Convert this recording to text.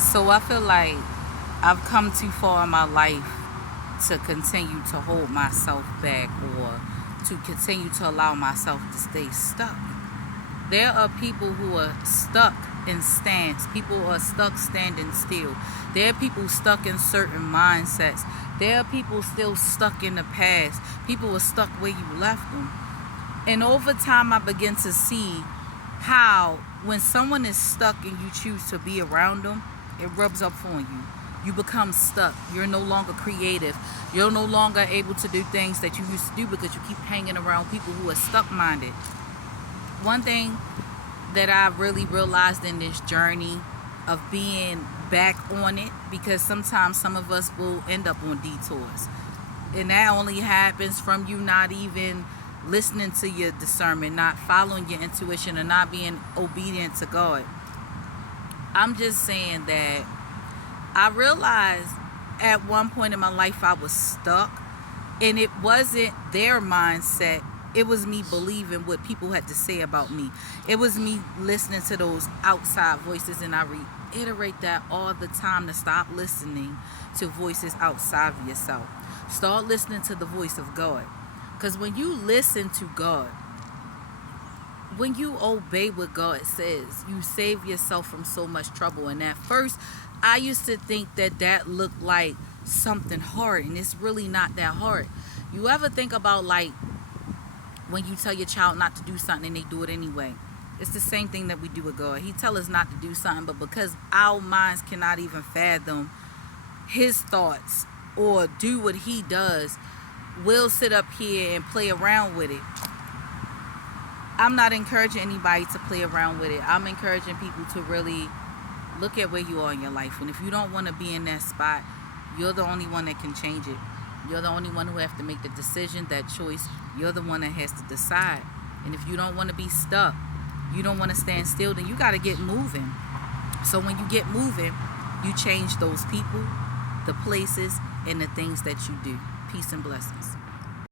So I feel like I've come too far in my life to continue to hold myself back or to continue to allow myself to stay stuck. There are people who are stuck in stance. People are stuck standing still. There are people stuck in certain mindsets. There are people still stuck in the past. People are stuck where you left them. And over time, I begin to see how when someone is stuck and you choose to be around them, it rubs up on you. You become stuck. You're no longer creative. You're no longer able to do things that you used to do because you keep hanging around people who are stuck-minded. One thing that I really realized in this journey of being back on it, because sometimes some of us will end up on detours. And that only happens from you not even listening to your discernment, not following your intuition, and not being obedient to God. I'm just saying that I realized at one point in my life I was stuck, and it wasn't their mindset. It was me believing what people had to say about me. It was me listening to those outside voices, and I reiterate that all the time, to stop listening to voices outside of yourself. Start listening to the voice of God. Because when you listen to God, when you obey what God says, you save yourself from so much trouble. And at first, I used to think that looked like something hard, and it's really not that hard. You ever think about, like, when you tell your child not to do something and they do it anyway? It's the same thing that we do with God. He tells us not to do something, but because our minds cannot even fathom his thoughts or do what he does, we'll sit up here and play around with it. I'm not encouraging anybody to play around with it. I'm encouraging people to really look at where you are in your life. And if you don't want to be in that spot, you're the only one that can change it. You're the only one who has to make the decision, that choice. You're the one that has to decide. And if you don't want to be stuck, you don't want to stand still, then you got to get moving. So when you get moving, you change those people, the places, and the things that you do. Peace and blessings.